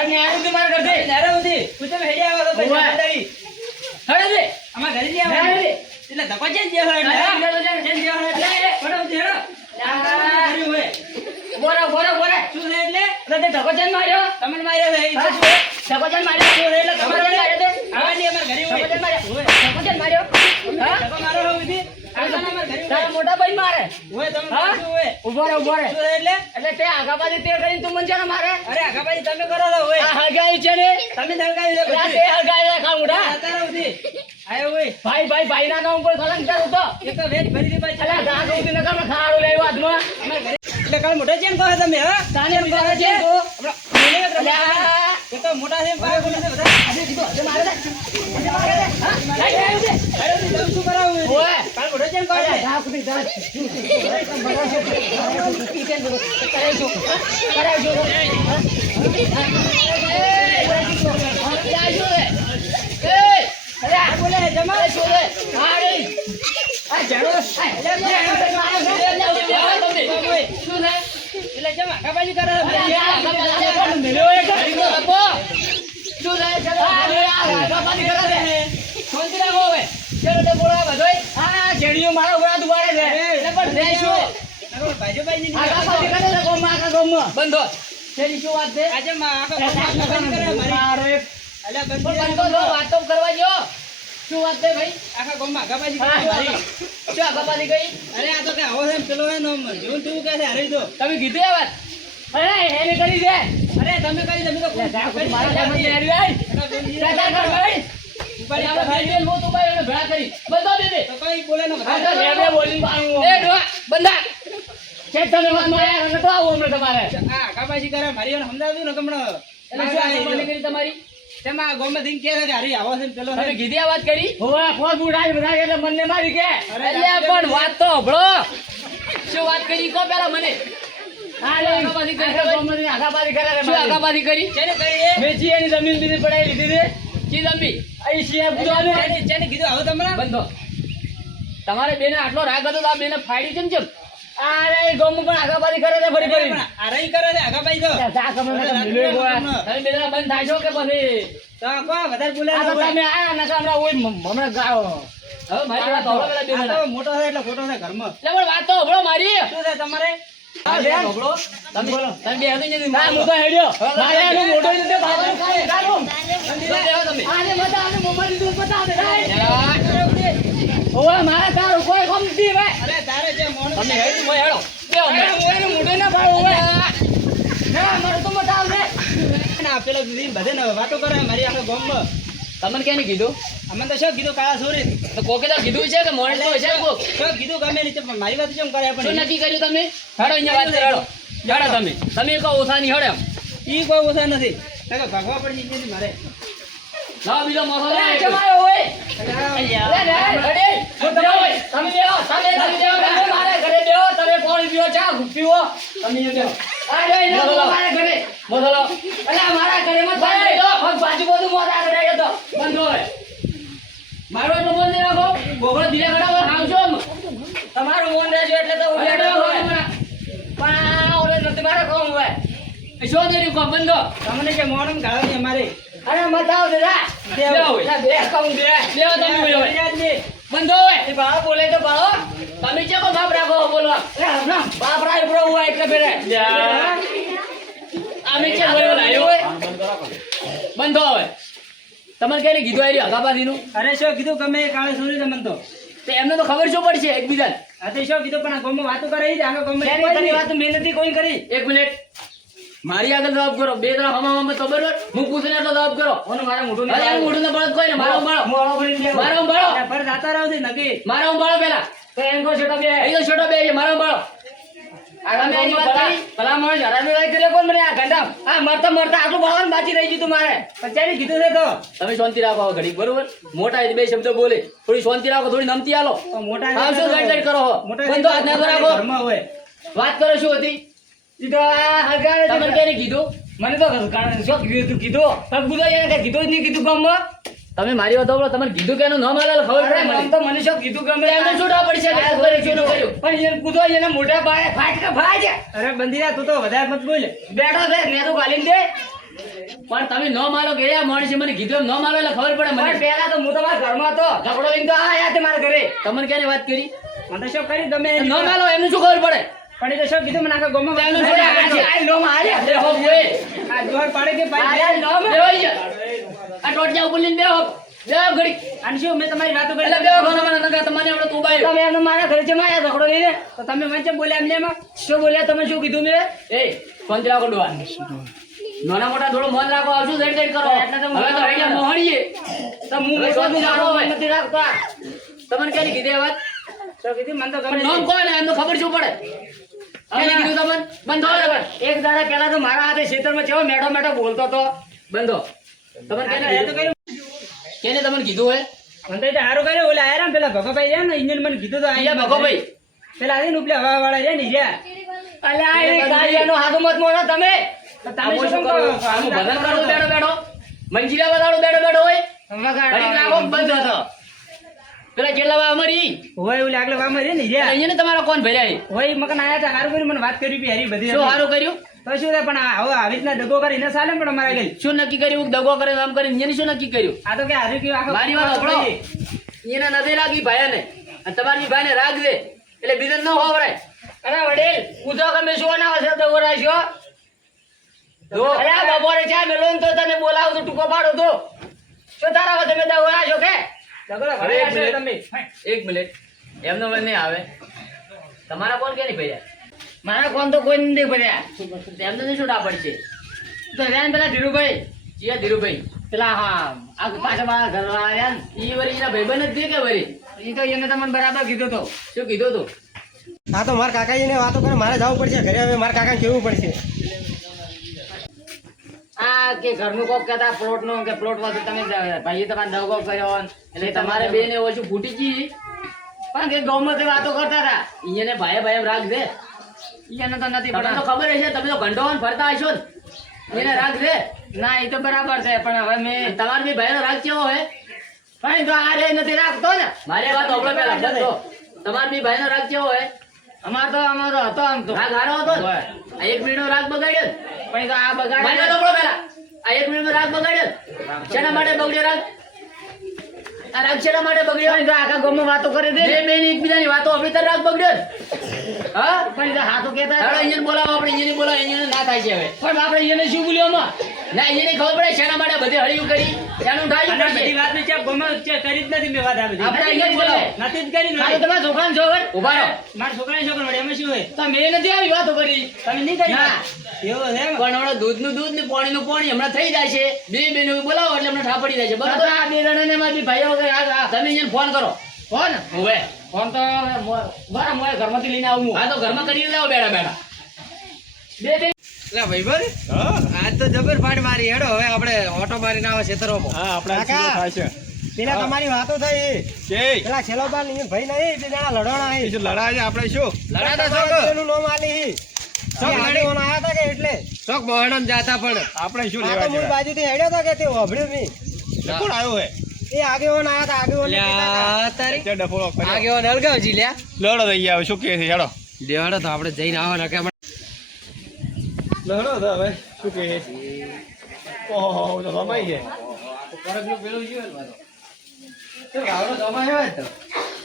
અને આરું તું માર કર દે નારા ઉધી તું તો હેડી આવો તો પૈસા ઓવે. પડાવી હળે દે અમાર ઘરે જઈ ના આવો રે એટલે ધક્કો છે જે હોય એટલે હા. એટલે તો જેમ જે હોય એટલે પડાવજે હેડો ઘરે હોય બોરા બોરા બોરા શું છે એટલે અરે તે ધક્કો ચેન માર્યો તમને માર્યો છે હા? એટલે ધક્કો ચેન માર્યો શું છે એટલે ધક્કો તમારે ચેન માર્યો તે આવવાની અમાર ઘરે ધક્કો હોય ચેન માર્યો ધક્કો ચેન માર્યો હા ધક્કો મારો હોય ઉધી આવતા અમાર ઘરે તારા હોય મોટા ભાઈ મારે હોય તમે હા? શું હોય ઉભો રે ઉભો રે શું છે એટલે એટલે તે આગા બાજુ તે કરીને તું મને છે ને મારે અરે આખાભાઈ તમે કરો તો હોય આ હગાઈ છે ને તમે ધડકાવી દે આ પછી તે હગાઈ રાખા મોટા અત્યારે ઉધી આયો હોય ભાઈ ના નામ પર કલંક કરું તો એ તો વેચ ભરી દી પાછી અલા ગાગો ઉતી નકર માં ખાડો લેવો હાથમાં અમાર ઘરે એટલે કાલ મોટા ચેન કહો તમે હા તાને એમ કહે છે તો હમણાં બોલે જ રમવા. અલા એ તો મોટા છે પાય બોલે છે બધા આજે કીધું આજે મારે દે આજે મારે દે હા લઈ આવ્યો છે અરે તમે શું કરાવું ઓય. કાલ મોટા ચેન કહો અલા છે જા કુદી જા બોલે જમા એટલે જમા કાબાજી કરે મારો ગળા દુબાડે છે એટલે પણ રે શું ભાઈજો ભાઈ બંધો તેરી શું વાત છે આજે માં આખા કાબાજી કરે મારી મારો એક અલ્યા પણ બંધ બંધો જો વાતો કરવા જો શું વાત છે ભાઈ આખા ગામમાં કાબાજી કરે હા, મારી શું આ કપાલી ગઈ અરે આ તો કે આવો છે ને પેલો હે ને જોન તું કહે છે હરી દો તમે કીધું એ વાત અરે એને કરી દે અરે તમે કઈ તમે તો મારા ઘરમાં તૈયારી આવી રાજા કર ભાઈ ઉપાડી આપણે ભાઈ બેન બહુ તો ભાઈ એને ભેળા કરી બંધો દે દે તો કઈ બોલે ને આ તો બે બે બોલી એ ડોહા બંધા કે તમે વાત માયા ન તો આવો હમણાં તમારે આ કાબાજી કરે મારી એને સમજાવ્યું ને કમણો એટલે શું આ કપાલી કરી તમારી તેમાં ગોમાં ધીંગ કે છે કે હરી આવો છે ને પેલો તમે કીધી આ વાત કરી હોવે ફોન ઉડાય બધા એટલે મને મારી કે અરે એટલે પણ વાત તો હભળો શું વાત કરી કો પેલા મને હા લે આગાબાજી કરી આગાબાજી કરે શું આગાબાજી કરી ચેને કરી એ મેચી એની જમીન બીજી પડાઈ લીધી છે કી જમી અહીં શિયા પૂછવાનું ચેને કીધું આવો તમને બંધો તમારે બેને આટલો રાગ હતો તો આ બેને ફાડી કેમ છે અરે ગમ પણ આગાબાજી કરે છે ફરી ફરી આ રહી કરે છે આગાબાઈ તો જા કમે તમે બેના બંધ થાય છો કે પછી તો કો વધારે બોલે આ ને તો હોય. તમે આયા નકા હમણાં ઓય હમણાં ગાઓ હવે મારી વાત હોળો પેલા બે આ જણા તો મોટો છે એટલે ખોટો છે ઘરમાં એટલે પણ વાત તો હોળો મારી શું છે તમારે હા બેન હોળો તમે બોલો તમે બે હતી નથી ના હું તો હેડ્યો મારે એનો મોટો નથી બાબા કાઈ કાઢો તમે આને મજા આને મોબાઈલ દીધું બતાવ દે ઓય મારા તાર કોઈ કોમ નથી ભાઈ અરે તારે જે મોણ તમે હેડી મોય હેડો બે ઓય મોટો ના પાડો ઓય ના મારો તો બતાવ દે ના પેલો દીદી બધે ને વાતો કરે મારી આખા ગામમાં તમને કેને કીધું અમને તો શું કીધું કાળા સોરી તો કોકે તો કીધું છે કે મોડે તો છે કોક શું કીધું ગમે નહીં પણ મારી વાત કેમ કરે શું પણ નક્કી કર્યું તમે હેડો અહીંયા વાત કરો હેડો તમે કહો ઓછાની હેડો એમ ઈ કોઈ ઓછા નથી નકર ભાગવા પડી જશે મારે લાવ બીજો મોસો લે જમાયો ઓય મારા ઘરે બેહો તમે પાણી પીવો ચા પીવો તમે એ બેહો અરે મારા ઘરે મોસલો અલા મારા ઘરે મત ભાઈ પગ બાજુ બધું મોરા ઘરે ગયો તો બંધો હોય મારો તો મોન રાખો ગોગળો ધીરે ગડાવો આવજો તમારું મોન રહેજો એટલે તો ઉલેડો હોય પણ ઓલે નથી મારે કોમ હોય શું દેરી કો બંધો તમને કે મોણમ ગાળો ને અમારે અરે મત આવ દેરા દેવો. બે કામ દે લેવો તમે હોય બંધો હોય એ બાળો બોલે તો બાળો તમે ચેકો બાપ રાખો બોલો અરે હમણાં બાપ રાય બ્રો હોય એટલે ફેરે અમે કે બોલ્યો લાયો હોય બંધો હોય તમને કેને કીધું આરી હગાબાદીનું અરે શું કીધું ગમે એ કાળે સોરી તમને તો તે એમને તો ખબર શું પડશે એકબીજાને આ તો શું કીધું પણ આ ગામમાં વાતો કરે છે આખા કેની ગામમાં તારી વાત મહેનતી કોઈ કરી એક મિનિટ મારી આગળ જવાબ કરો બે ત્રણ હમામાં તો બરોબર હું પૂછીને એટલો જવાબ કરો ઓનું મારા મોઢું અરે એનું મોઢું ને બળદ કોઈ ને મારો બાળો મોળો ભરીને લેવો. મારો બાળો પર જાતા રહો છે નકી મારો બાળો પેલા તો એમ કહો છોટો બે અહીં તો છોટો બે છે મારો બાળો તમે આની વાત કરી ભલા માણસ હરામી કરે કોણ મને આ ગંડા આ મરતા મરતા આટલું બાળવાનું બાકી રહી ગયું તું મારે પચારી કીધું છે તો તમે શાંતિ રાખો હવે ઘડીક બરોબર મોટા બે શબ્દ બોલે થોડી શાંતિ રાખો થોડી નમતી આલો તો મોટા આમ શું ગાઈડ કરો હો મોટા બંધો હાથ ના રાખો ઘરમાં હોય વાત કરો શું હતી ઈ તો આ હગારે તમે કેને કીધું મને તો શું કીધું પગ ગુદો એને કઈ કીધું જ નહીં કીધું ગામમાં તમે મારી વાત સાંભળો તમને કીધું કે એનું નામ આલેલું ખબર પડે મને તો મને શું કીધું ગમે એમને છૂટા પડશે કે શું કર્યું, શું ન કર્યું પણ એ કૂદો એના મોઢા બાય ફાટ કે ફાટ અરે બંદીરા તું તો વધારે મત બોલ બેઠો છે મેં તો ગાલીને દે પણ તમે ન મારો ગયા માણસે મને કીધું એમ ન મારો એટલે ખબર પડે મને. પહેલા તો હું તમારા ઘરમાં હતો, ઝઘડો લઈને તો આયા તે મારા ઘરે. તમને ક્યારે વાત કરી? મને તો શું કરી તમે ન મારો એમને શું ખબર પડે? પણ એ તો શું કીધું મને આખા ગામમાં એમનું શું આ નો મારે બે હોપ હોય. આ જોર પાડે કે આ ભાઈ નો બેવાઈ જા. આ ટોટિયા ઉપર લઈને બે હોપ. બે હોપ ઘડી. અને શું મેં તમારી વાતો કરી એટલે બે હોપ મને નકા તમને હમણાં તું બાયો. તમે એમને મારા ઘરે જમા આયા ઝઘડો લઈને. તો તમે વચ્ચે બોલ્યા એમને એમાં શું બોલ્યા તમે? શું કીધું મેં? એ પંજરા કોડવા. નાના મોટા થોડું મન રાખો, આવશું સેટ સેટ કરો. એટલે તો હવે તો અહીંયા મોહણીએ. તો હું સ્વામી જાણો હોય. નથી રાખતો તમને ક્યારે કીધી આ વાત? તો કીધું મને તો પણ ગમે નામ કોણ? એમ તો ખબર શું પડે? ક્યારે કીધું તમને? બંધો હવે. એક દાડા પહેલા તો મારા હાથે ખેતરમાં કેવો મેઠો મેઠો બોલતો હતો. બંધો. તમને ક્યારે એ તો કીધું? કર્યું કેને તમને કીધું હોય? મને તો એ તો હારું કર્યું ઓલા આયા ને પેલા ભગોભાઈ રહ્યા ને ઇન્જિન મને કીધું તો અહીંયા ભગોભાઈ. પેલા આવીને ઉપલે હવા વાળા રહ્યા ને રહ્યા અલ્યા એ ગાડીયાનો હાથો મત મોનો તમે. તો તમે તમે શું શું કરો? કરો આમ ભજન કરો બેઠો બેઠો. મંજીરા બતાડો બેઠો બેઠો હોય. ઘડીક રાખો બંધ હતો. પેલા જેટલા અમારી હોય ઓલે આગળ વામા રહ્યા ને રહ્યા અહીંયા ને તમારા કોણ ભર્યા છે? હોય મકાન આયા હતા હારું કર્યું મને વાત કરી બી હારી બધી શું સારું કર્યું? તો શું છે પણ હવે આવી રીતના દગો કરીને ચાલે પણ અમારા ગઈ શું નક્કી કર્યું? દગો કરે આમ કરીને એની શું નક્કી કર્યું? આ તો કે હારું કેવું આખો મારી વાત સાંભળો. એને નથી લાગી ભાઈને અને તમારી ભાઈને રાખજે એટલે બીજું ન હોવરાય. અરે વડીલ પૂછો તમે શું ના હશે દગો રાખ્યો? જો અરે આ બપોરે ચા મેલો ને તો તને બોલાવું તો ટૂંકો પાડો તો શું તારા વખતે તમે દગો રાખ્યો કે? દગો હવે ભરાઈ એક જશે મિનિટ. તમે એક મિનિટ એમનો મને નહીં આવે. તમારા કોણ કે નહીં ભર્યા? મારા કોણ તો કોઈ નથી ભર્યા એમને નહીં છૂટા પડશે. તો રહ્યા ને પેલા ધીરુભાઈ જીયા ધીરુભાઈ પેલા હા આ પાછા મારા ઘર આવ્યા ને ઈ વરી એના ભાઈબંધ જ છે કે વરી? એ તો એને તમને બરાબર કીધું તો શું કીધું તું? આ તો મારા કાકાજીને વાતો કરે મારે જવું પડશે ઘરે. હવે મારા કાકાને કેવું પડશે. આ કે ઘરનું કોક કહેતા પ્લોટ નું કે પ્લોટ વાળું તમે ભાઈએ તમારે દગો કર્યો ને એટલે તમારે બે ને ઓછું ફૂટી ગઈ. પણ કે ગૌમાં તે વાતો કરતા હતા એને ભાઈ ભાઈ રાખજે. એને તો નથી તમને તો પણ ખબર હશે તમે તો ઘંટોવાન ફરતા હશો ને. એને રાખજે. ના એ તો બરાબર છે પણ હવે મેં તમારે બી ભાઈનો રાગ કેવો હોય? પણ તો આ રે નથી રાખતો ને મારી વાત સાંભળો પહેલા. બંધો. તમારે બી ભાઈનો રાગ કેવો હોય? અમારો હતો આમ તો રાગ હારો હતો ને? હોય. આ 1 મિનિટનો રાગ બગાડ્યો ને? પણ તો આ મારી વાત બગાડ સાંભળો પહેલા. આ 1 મિનિટનો રાગ બગાડ્યો ને? શેના માટે બગડ્યો રાગ? આ રાગ શેના માટે બગડ્યો? પણ તો આખા ગામમાં વાતો કરી દે બે બેન એકબીજાની વાતો આપણી તરફ રાગ બગડ્યો ને? હા? પણ તો હાથો કહેતા હાલો હતા. અહીંયા બોલાવો. આપણે અહીંયા બોલાવો. અહીંયા ના થાય છે હવે. પણ આપણે એને શું બોલ્યો આમાં ના અહીંયા ખબર પડે શેના માટે બધે હળિયું કરી એનું ઢાળ્યું અને બધી પડશે. વાત ની ચેક ગમે ચેક કરી જ નથી મેં વાત આ બધી આપણે અહીંયા જ બોલાવો. નથી જ કરી આ તો તમારા છોકરાનો છો હવે? ઊભા રહો. મારા છોકરાને છોકરા વડે એમાં શું હોય તમે નથી આવી વાતો કરી. તમે નહીં કરી ના. એવું છે એમ? પણ હમણાં દૂધનું દૂધ ને પાણીનું પાણી હમણાં થઈ જાય છે. બે બેનો બોલાવો એટલે હમણાં ઠાપડી જાય છે. તો બરાબર? આ બે જણાને એમાં બી ભાઈઓ વગર આ તમે અહીંયા ફોન કરો. ફોન હવે ફોન તો બરાબર મોય ઘરમાંથી લઈને આવું હા તો ઘરમાં કરી લાવો બેડા બેડા. બે બે એટલે ભાઈબંધ આજ તો જબર ફાટ મારી. હેડો હવે આપણે ઓટો મારીને આવે ખેતરોમાં. હા આપણા કાકા. જીરો થાય છે પેલા તમારી વાતો થઈ કે પેલા છેલ્લોબાર ની ભાઈ નહીં બે જણા લડવાના એ હી. જો લડાય છે આપણે શું લડાતા છો પેલું નામ આલી હી. શોખ એ લડી. આગેવાન આયા તા કે એટલે શોખ મોહણમ જાતા પણ આપણે શું આ લેવા તો મૂળ જેવા બાજુથી હેડ્યો તા કે તે હોભળ્યું મી. કોણ આવ્યો હે એ આગેવાન આયા તા આગેવાન તારી તે ડફોળો કર્યો આગેવાન હલગાવજી લ્યા. લડો થઈ ગયા હવે શું કહે છે હેડો દેવાડો તો આપણે જઈને આવવાના કે લડો તો હવે શું કહે છે ઓહો તો રમાઈ છે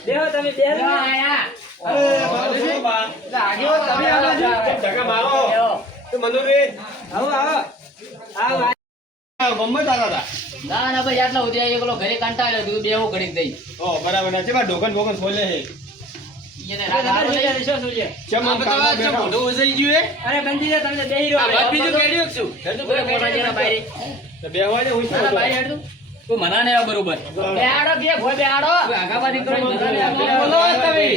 દેવો તમે બે આયા. આવો અરે મારો બા આગેવાન તમે આવો છો. ધક્કા મારો તો મંદુરી આવો આવો ગમ્મત આતા હતા ના ના ભાઈ આટલા સુધી એકલો ઘરે કંટાળ્યો તું બેહો ઘડીક દઈ. ઓ બરાબર ના છે બા ઢોકન બોકન ખોલે છે એને રાગ હારો નહીં. શું સૂર્ય ચમ આમ કાળા બેઠા અરે બંધી જાય તમને બેહી રહ્યો બે મોટા જેના બાયરી. તો બેહવા દે હું નાના બાયરી હેડ તું. તું મના ને આવ બરોબર. બેહાડો કે ભોય બેહાડો તું આગાબાદી કરો ને મના ને આવ. બોલો તમે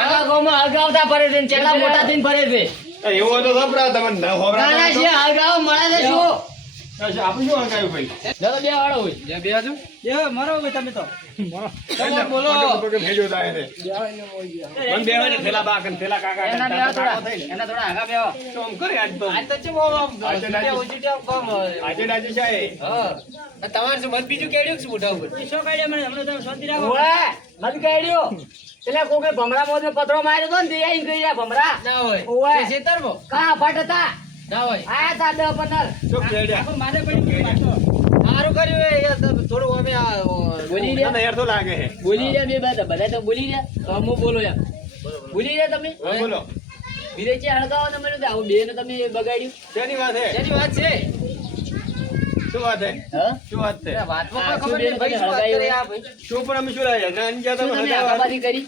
આખા ગામમાં હળગાવતા ફરે છે ને કેટલા મોટા થઈને ફરે છે એવું હોય તો સપડા તમને ના હોવરા નાના છે હળગાવ મળે છે શું આપણે શું હંગાયું ભાઈ ચાલો બે વાળો હોય. બે બાજુ દેવો મરો ભાઈ તમે તો તમે બોલો ભેજો થાય છે મન બેહવા ને થેલા બા કન થેલા કાકા એના બેવા થોડા એના થોડા આગા બેવા તો આમ કરે આજ તો આજ તો ચેમ આમ આજે આજે ડાજી છે તમારે શું મત બીજું કેડ્યું કે શું મોઢા ઉપર શું કાઢ્યા મને હમણાં તમે શાંતિ રાખો ઓએ મત કાઢ્યો. પેલા કોકે ભમરા મોઢે પથરો માર્યો તો ને તે આઈને ગઈ આ ભમરા. ના હોય ઓવે. ખેતરમાં કા ફાટ હતા. ના હોય આયા તા 10-15 શું ખેડ્યા? મારે પડી પાછો. સારું કર્યું એ યાર, તમે થોડું અમે બોલી મને રહ્યા યાર તો લાગે છે. બોલી રહ્યા બે બધા તો બોલી રહ્યા તો હું બોલો યાર બોલી રહ્યા તમે હા, બોલો. વિરેચે હળગાવો તમે તો આવું બે ને તમે બગાડ્યું શેની વાત છે? એની વાત છે શું વાત છે? હા શું વાત છે? વાતમાં આ કોઈ ખબર નહીં ભાઈ, શું વાત કરે આ ભાઈ? શું પણ અમે શું લાવ્યા? ના, અંજા શું તમે તમે હગાવા. આગાપાથી કરી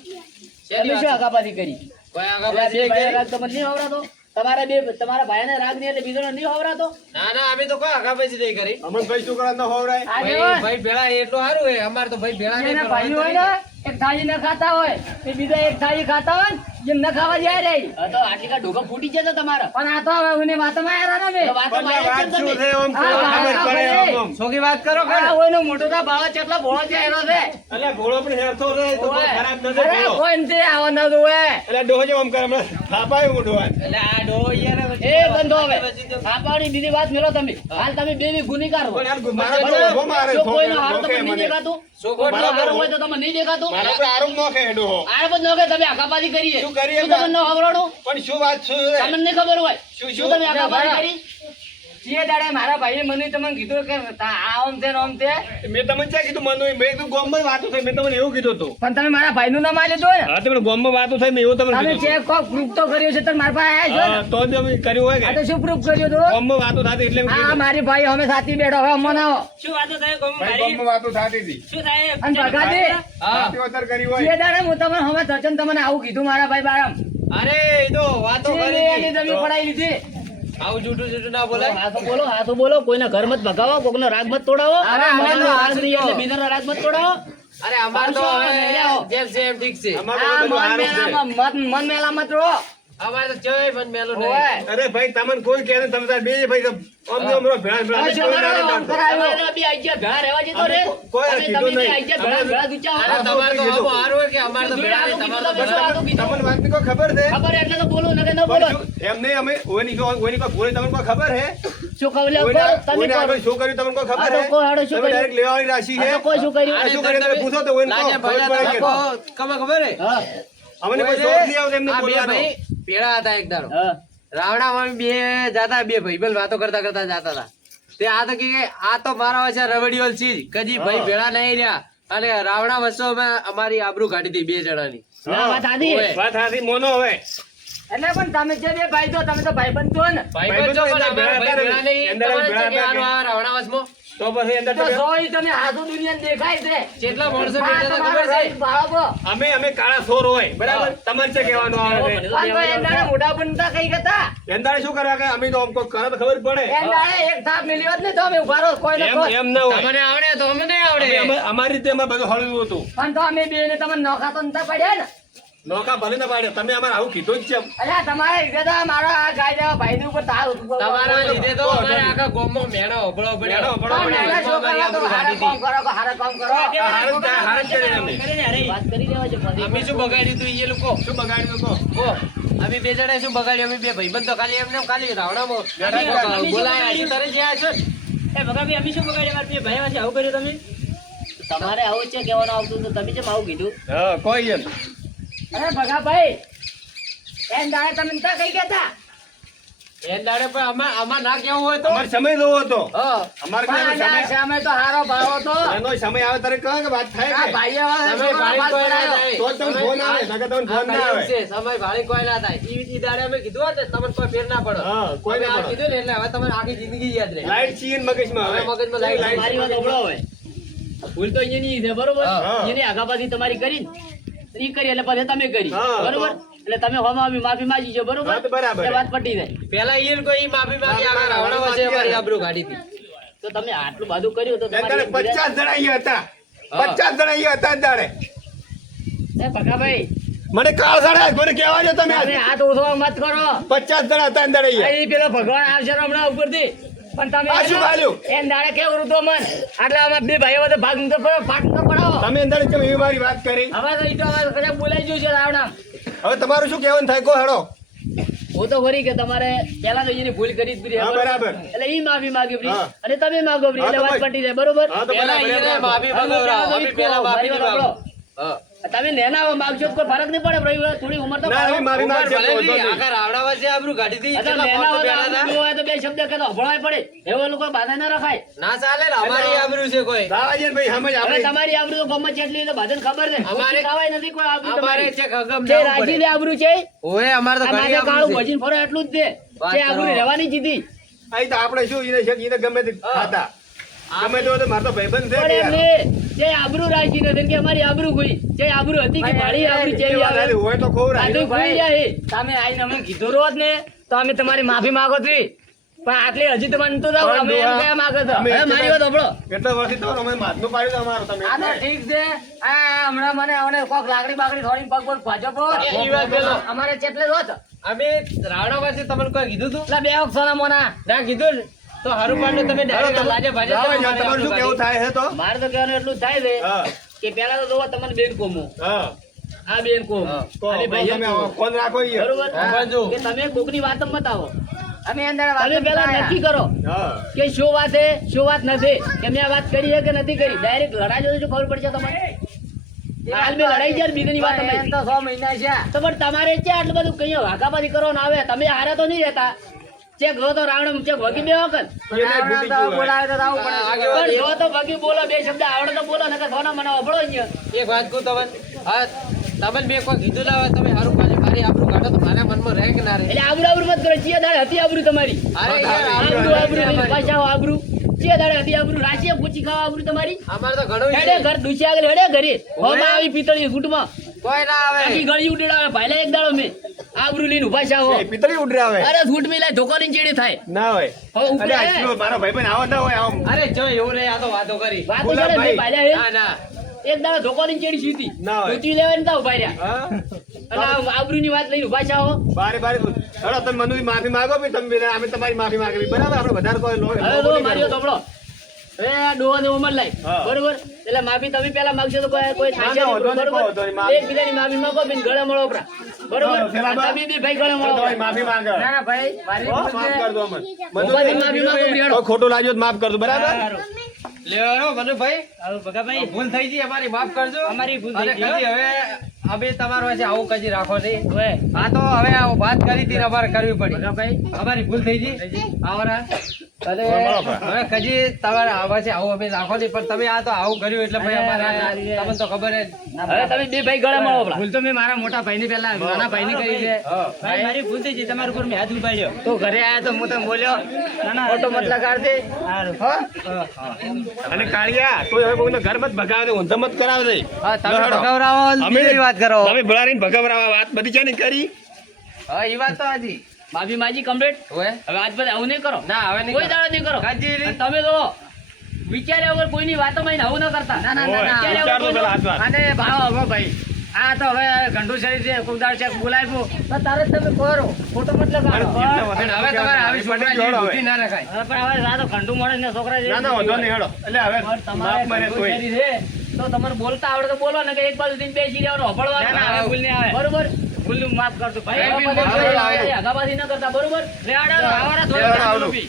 તમે શું આગાપાથી કરી કોઈ આગળ પેલા બે પાછી ભાઈ કરી? રાગ તમને નહીં આવડાતો તમારા ભાઈને રાગ નહીં એટલે બીજો નહીં આવડાતો ના ના અમે તો કોઈ આગળ પાછી નહીં કરી અમન ભાઈ શું કરવા ન હોવડાય? ભાઈ ભાઈ ભેળા એટલું સારું હોય, અમારે તો ભાઈ ભેળા નહીં જેના કરવાનું. ભાઈઓ હોય ને એક થાળી ન ખાતા હોય એ બીજા એક થાળી ખાતા હોય ને, જેમ ન ખાવા જાય રે તો આટલી કા ઢોકા ફૂટી જતો તમારા પણ આ તો હવે ઉની વાતમાં આયા ના બે પણ આ વાત શું છે? આમ હા, ખબર હા, પડે ભાઈ. આમ. સોગી વાત કરો કે આ ઓયનો મોટો તો ભાવ કેટલો ભોળો છે એનો છે અલ્યા, ઘોડો પણ હેરતો રહે તો કોઈ ખરાબ નથી અરે ઘોડો. કોઈ નથી આવો ન જોવે અલ્યા, ડોહો જેવો આમ કરે, હમણાં થાપાય હું ડોહાને. એટલે આ ડો યાર એ બંધો હવે આપાની બીજી વાત મેલો તમે હાલ તમે બે બી ગુનેગાર હો પણ યાર, મારા પર ઊભો મારે, જો કોઈનો ઠોકે, હારો તમને ઠોકે નહીં મને. દેખાતું છોકરો કોઈનો હારો હોય તો તમને નહીં દેખાતું મારા પર આરોપ નો ખેડો ડોહો. આ બધું ન કે તમે આગાપાથી કરીએ શું કરીએ શું તમને ન ખબરણું પણ શું વાત શું છે? તમને નહીં ખબર હોય શું શું તમે આગાપાથી કરી જે દાડે મારા ભાઈએ મને તમને કીધું કે આ આમ છે ને આમ છે મેં તમને ક્યાં કીધું? મેં કીધું ગામમાં વાતો થઈ, મેં તમને એવું કીધું હતું. પણ તમે મારા ભાઈનું નામ આલ્યું હતું ને હા, તો પણ ગામમાં વાતો થઈ, મેં એવું તમને તમે કીધું હતું. ચેક કોક પ્રૂફ તો કર્યો છે તમે મારા પાસે આયા છો ને હા, તો જ અમે કર્યું હોય આ કે તો શું પ્રૂફ કર્યો તો ગામમાં વાતો થતી એટલે મેં આ કીધું. મારી ભાઈ અમે સાથી બેઠો હવે અમને આવો શું વાતો થાય કોમ ભાઈ, મારી? ગામમાં વાતો થતી હતી. શું થાય? અને ભગાજી હા વાતો અત્યારે કરી હોય. જે દાડે હું તમને હવે સચન તમને આવું કીધું મારા ભાઈ બારામ અરે એ તો વાતો જે કરી એની હતી. જમીન પડાઈ લીધી આવું જૂઠું જૂઠું ના બોલાય. હા તો બોલો કોઈના ઘર મત ભગાવો કોકનો રાગ મત તોડાવો અરે, અમારે તો રાગ હાથ નહીં એટલે તો. બીજાનો રાગ મત તોડાવો અરે અમારે તો પાછો હવે લઈ આવો. જેમ છે એમ ઠીક છે. અમારે આ તો બધું મન હારું છે. મેલામાં મન મેલા મત રહો અમારે તો જય મન મેલું નહીં. ઓય. અરે ભાઈ, તમને કોઈ કહે નહીં, તમે તાર બે ભાઈ તો આમ જો હમણાં ભેળા ભેળા આ કોઈ ના છોકરાઓ આમ પાડતો. કરાવ્યો. તમારે બી આઈ ગયા ભેળા રહેવા જતો રે. કોઈ તમે કીધું બી નહીં. આઈ ગયા ભેળા ભેળા દૂચા અરે હો. તમારે તો કીધું. આવું સારું હોય કે અમારે તો ભેળા નહીં, તમારે તો ભેળા નહીં. તમને વાતની કોઈ ખબર છે? ખબર એટલે તો બોલો નકે ન બોલો પણ શું- એમ નહીં, અમે ઓની કોઈ ભૂલે તમને કોઈ ખબર છે? શું કહું લ્યો, ઓઈને કરો, તમે ઓઈને કરો. આગળ શું કર્યું તમને કોઈ ખબર આ તો છે? કોઈ હાડો શું તમે કર્યું? direct લેવાની રાશિ છે? આ તો કોઈ શું કર્યું? આ શું કર્યું? તમે પૂછો તો ઓઈને કહો. લાજે ખબર ભૈયા પડે કે- તો તમે ખબર હે? હા અમને કોઈ શોખ નહીં આવતો એમને આ બે બોલવાનો. ભાઈ ભેળા હતા એક દાડો. હા રાવણામાં બે જાતા, બે ભાઈબંધ વાતો કરતા કરતા જાતા હતા. તે આ તો કે આ તો મારા વચ્ચે રવડિયોલ છે જ. કદી ભાઈ ભેળા નહીં રહ્યા અને રાવણા વચ્ચે અમારી આબરૂ કાઢી હતી બે જણાની. ના, વાત સાચી. ઓય. વાત સાચી, મોનો હવે. એટલે પણ તમે જે બે ભાઈ તો તમે તો ભાઈબંધ છો ને ભાઈબંધ છો પણ ભેળા અમારા ભાઈ હતા ભેળા નહીં. અંદર તમારે ભેળા શું હતા કહેવાનું આ રાવણા વચમાં? તો પછી અંદર તો તમે- સોય તમે હાથો દુનિયા દેખાય છે જેટલા માણસો આ બેઠા હતા તમારો ખબર છે? રાઈટ બાળકો. અમે કાળા સોર હોય બરાબર. તમારે શું કહેવાનું આવે છે? પણ તો એંડાણે મોઢા પર નતા કઈ ગતા. એંદાડે શું કરવા કે અમે તો આમ કોઈ કરે તો ખબર પડે. એંડાણે એક થાપ મિલી હોત ને તો અમે ઉભા રહો, કોઈ ને એમ કોઈ. એમ ના હોય. તમને આવડે તો અમને નહીં આવડે. અમારી રીતે અમે બધું હળવું હતું. પણ તો અમે બે ને તમને નોખા તો નતા પડ્યા ને. નોખા ભલે ના પાડે, તમે અમારે આવું કીધું જ છે. અલ્યા તમારા લીધે તો મારા આ ગાય જેવા ભાઈની ઉપર તાવ ઉભો તમારા લીધે તો અમારે આખા ગામમાં મેળો ઉભળો પડ્યો. મેળો ઉભળો પણ પડ્યો. નાના છોકરા તો હારા કામ કરો કે હારા કામ કરો. હારું જ કરીને અમે. કરે ને, અરે. વાત કરી દેવા છે પછી. અમે શું બગાડ્યું તું એ લોકો? શું બગાડ્યું કહો? ઓ, અમે બે જણાએ શું બગાડ્યું? અમે બે ભાઈબંધ તો ખાલી એમને એમ ખાલી રાવણામાં અમે શું બોલાયા છે, બગાડ્યું? તારે જ્યાં છે ને. એ ભગાભાઈ, અમે શું બગાડ્યા? મારા બે ભાઈમાંથી આવું કર્યું તમે? તમારે આવું છે કહેવાનું આવતું તો તમે કેમ આવું કીધું? હા, કોઈ એમ. અરે ભગા ભાઈ એમ દાડે તમે નતા કઈ ગયા એન દાડે પણ આમાં ના કેવું હોય તો અમારે સમય જોવો હતો. હા. અમારે પણ કઈ આના સમય સામે તો હારો ભાવો તો એનો સમય આવે ત્યારે કહો કે વાત થાય આ કે ભાઈએ વાળા તમે છોકરાનો ભાળી બાદ કોઈ ના પડાયો. થાય. તો જ તમને ફોન આવે, નકર તમને ફોન ના આવે. છે, સમય ભાળી કોઈ ના થાય. ઈ દાડે અમે કીધું હોત ને તમને કોઈ ફેર ના પડે. હા, કોઈ અમે ના આ પડે. કીધું ને એટલે હવે તમારે આખી જિંદગી યાદ રહે. લાઈટ છીએ ને મગજમાં હવે હવે. મગજમાં લાઈટ લાઈટ મારી વાત ઓગળો હોય ભૂલ તો અહીંયાની છે બરોબર હા. એની આગાપાછી તમારી કરી ને ઈ કરી એટલે પછી તમે કરી હા. બરોબર એટલે તમે હોમાં આવી માફી માંગી છે બરોબર હા, તો બરાબર. એ વાત પટી જાય પેલા ઈ કોઈ માફી માંગી માફી આગળ રાવણા વચ્ચે માંગી અમારી આવે. આબરૂ કાઢી હતી. તો તમે આટલું બધું કર્યું તો ત્યારે તમારી 50 જણા અહીંયા હતા. હા. 50 જણા અહીંયા હતા ત્યારે. એ ભગાભાઈ મને કાળ સાડા મને કહેવા દો તમે. તમે હાથ ઓછો મત કરો 50 જણા હતા અંદર અહીંયા. અહીં પેલો ભગવાન આવશે હમણાં ઉપરથી પણ તમે આ શું ભાલ્યું? એમ દાડે કેવું રૂતો મન એટલે આમાં બે ભાઈઓ બધે ભાગ નતો પડ્યો પાટ નતો પડાવો તમે અંદર કેમ એવી મારી વાત કરી? હવે તો ઈ તો હવે કદાચ બોલાઈ ગયું છે રાવણા હવે તમારું શું કહેવાનું થાય કહો હેડો. હું તો ફરી કે તમારે પેલા તો એની ભૂલ કરી જ પડી હા, બરાબર. એટલે ઈ માફી માંગી પડી હા. અને તમે માગો પડી હા, એટલે તો વાત ભાઈ. પટી જાય બરોબર હા, તો પેલા બરાબર, ઈને બરાબર. માફી હવે માંગો, હું અમે પેલા પેલા તો માફી ઈ નહીં કહું, માંગો. હા. તમે નેના માગશો તો કોઈ ફરક નહીં પડે રવિવાર થોડી ઉંમર તો ના, પાડો. હવે મારી મારી ભલે છે, બી વાંધો નહીં. આખા રાવણા વચ્ચે આબરૂ કાઢી દીધી. અચ્છા, કેટલા નેના માણસો હોય તો બેઠા આબરૂ હતા. હોય તો બે શબ્દ કહેતો અભળાય પડે એવો લોકો બાધા ના રખાય. ના ચાલે ને, અમારી આબરૂ છે કોઈ. દાવાજી ને ભાઈ સમજ હવે આપણે તમારી આબરૂ તો ગમે તેટલી હોય તો બધાને ખબર છે અમારે- ખોટી ખાવાય નથી કોઈ આબરૂ અમારે તમારી. છે ખગમ જે જવું રાજી પડે. ને આબરૂ છે ઓએ, અમારે તો આ ઘણી માથે આબરૂ કાળું છે. ભજીને ફરો એટલું જ છે વાત જે આબરૂ કરો. રહેવાની જીધી અહીં તો આપણે શું એને છે કે એને ગમે તે ખાતા ગમે તે હોય તો મારો તો ભાઈબંધ છે પણ કે યાર. એમને જે આબરૂ રાખી નથી કે અમારી આબરૂ કોઈ જે આબરૂ હતી કે ભાડી આબરૂ એ જેવી વાત આવે હારી, હોય તો ખોર આ તો હારી. ખોઈ રહ્યા છે. તમે આઈને અમને કીધું રોજ ને તો અમે તમારી માફી માંગો છો પણ આટલી હજી તમને તો જાઓ, અમે એમ કહેવા માંગો છો. અમે હવે મારી વાત સાંભળો. કેટલા વર્ષથી તો અમે માથનું પાડ્યું હતું અમારું તમે આ તો ઠીક છે આ હમણાં મને હવે કોક લાકડી બાકડી થોડી પગ પગ ભાજો એ વાત પેલો. અમારે ચેટલે જો છો અમે રાવણા વચ્ચે તમને કોઈ કીધું તું? એટલે બે સોના મોના ના કીધું ને. તો હારું પાડું તમે direct હાલો, લાજે ભાજે જાઓ, તમારે તમારું શું આબરૂ કેવું થાય છે તો મારે તો કહેવાનું એટલું જ થાય છે હા કે પેલા તો જોવો તમને બેન કોમો હા આ બેન કોમ હા. તો અને ભાઈ તમે ફોન રાખો ઈ. બરોબર હા, જો. કે તમે કોકની વાત બતાવો અમે અંદર તમે પેલા નક્કી કરો હા કે શું વાત છે શું વાત નથી કે મેં આ વાત કરી છે કે નથી કરી ડાયરેક્ટ લડાઈ જોજો ખબર પડશે તમારે હાલ મેં લડાઈ છે બીજાની વાત એમ તમે તો 6 મહિના છે તો પણ તમારે છે આટલું બધું કઈ વાઘાબાજી કરો ને આવે તમે હારા તો નહીં રહેતા ચેક ગયો તો રાવણ ચેક વગી બે વખત એને ભૂલી તો ગયું હોય. બોલાવે તો આવું પડે આગેવાન પણ જો તો વગી બોલો બે શબ્દ આવડે તો બોલો નકર સોના મને અભળો અહીંયા એક વાત કહું તમને. હા, તમને મેં કોઈ કીધું ના હોય, તમે હારું પાડે મારી આબરૂ કાઢો તો મારા મનમાં રહે કે ના રહે? એટલે આબરૂ આબરૂ મત કરો ચિયા દાડે હતી આબરૂ તમારી અરે યાર, આબરૂ આબરૂ અમારી. નહીં, પાછા આબરૂ ચિયા દાડે હતી આબરૂ રાશિયા પૂછી ખાવા આબરૂ તમારી અમારે તો ઘણું હેડે છે. ઘર ડૂસી આગળ હેડે ઘરે હોમાં આવી પિતળી ગુટમાં કોઈ ના આવે. આખી ગળી ઉડાડે ભાઈલા એક દાડો મેં આબરૂ લઈને ઉભા છે આવો એ પિતળી ઉડરે આવે અરે છૂટ મિલાય ધોકો લઈને ચેડી થાય ના હોય હવે ઉપડે અરે આ શું, મારો ભાઈબંધ આવો ના હોય આમ અરે જો એવું નહીં, આ તો વાતો કરી. વાતો બોલા કરે ભાઈ. મેં ભાઈલા હે ના ના. એક દાડો ધોકો લઈને ચેડી સીધી ના હોય. ધોતી લેવાની તા ઉભા રહ્યા હા અને આ આબરૂની વાત લઈને ઉભા છે આવો બારે બારે હેડો તમે મનુની માફી માંગો બી તમે બી, અમે તમારી માફી માંગવી બરાબર આપણે વધારે કોઈ લો હવે તો માર્યો તબડો હવે આ ડોહા ને ઉમર લાય હા. બરોબર એટલે માફી તમે પેલા માંગશો તો કોઈ થશે ના, નહીં, વાંધો નહીં, બરોબર વાંધો નહીં, માફી. એકબીજાની માફી માંગો બેન ગળે મળો પરા બરોબર હા, પેલા બા- તમે બી ભાઈ ગળે મળો તમારી માફી માંગો ના ના ભાઈ મારી હો, ભૂલ માફ છે. કર દો અમને ઉપાધિની માફી માંગો પ્રિયાળો. કોઈ ખોટું લાગ્યું તો માફ કર દો બરાબર લ્યો મનુભાઈ, ભૂલ થઈ ગઈ અમારી, માફ કરજો. અમારી ભૂલ અને થઈ ગઈ, કદી હવે અમે તમારા વચ્ચે આવું કદી રાખો નહીં. આ તો હવે આ વાત કરી હતી ને અમારે કરવી પડી. અમારી ભૂલ થઈ ગઈ. આવરા. અને હવે કદી તમારે આ વચ્ચે આવું અમે રાખો નહીં, પણ તમે આ તો આવું કર્યું એટલે ભાઈ અમારે તમને તો ખબર જ. હવે તમે બે ભાઈ ગળે મળો પરા ભૂલ તો મેં મારા મોટા ભાઈની પહેલા નાના ભાઈની કરી છે હા. ભાઈ મારી ભૂલ થઈ છે તમારા ઉપર મેં હાથ ઉપાડ્યો તો ઘરે આયા તો હું તને બોલ્યો ઓટો મત લગાડતી હો અને કાળિયા તો હવે કોઈને ઘર મત ભગાવે દે ઊંધા મત કરાવે દે હા, તમે લો, હેડો. ભગાવરાવો, અમે બીજી વાત કરો. તમે બોલાવીને ભગાવરાવા વાત બધી છે ને કરી હા, એ વાત તો હાજી. માફી માજી કમ્પ્લીટ હવે હવે આજ પછી આવું નહીં કરો ના, હવે નહીં કોઈ કરો. દાડો નહીં કરો કાજી અને તમે તો વિચાર્યા વગર કોઈની વાતોમાં આવું ન કરતા ના ના ના ઓય, ના વિચાર્યા વિચારજો વગર પેલા હાથ વાત. અને ભાવ હવે ભાઈ આ તો હવે ગંડુ શરીર છે કુકદાર ચેક બોલાવ્યું તો તારે જ તમે કરો ખોટો મત લગાડો પણ હવે તમારે આવી છોકરા જેવી બુદ્ધિ ના રખાય. હવે પણ હવે આ તો ગંડુ માણસ ને છોકરા ના ના વાંધો નહીં હેડો એટલે હવે પણ તમારે માફ મને ગંડુ કોઈ શરીર છે, તો તમારે બોલતા આવડે તો બોલો ને કે એક બાજુ થઈને બેસી રહેવાનું હંભળવાનું. ના, ના, હવે ભૂલ નહીં આવે. બરોબર ભૂલ માફ કરતો ભાઈ ભાઈ, હવે ભાઈ, પછી ભાઈ, ભાઈ આઘાબાજી ન કરતા બરોબર લે આડા આવારા લે, આડા, થોડી આવડું. બી.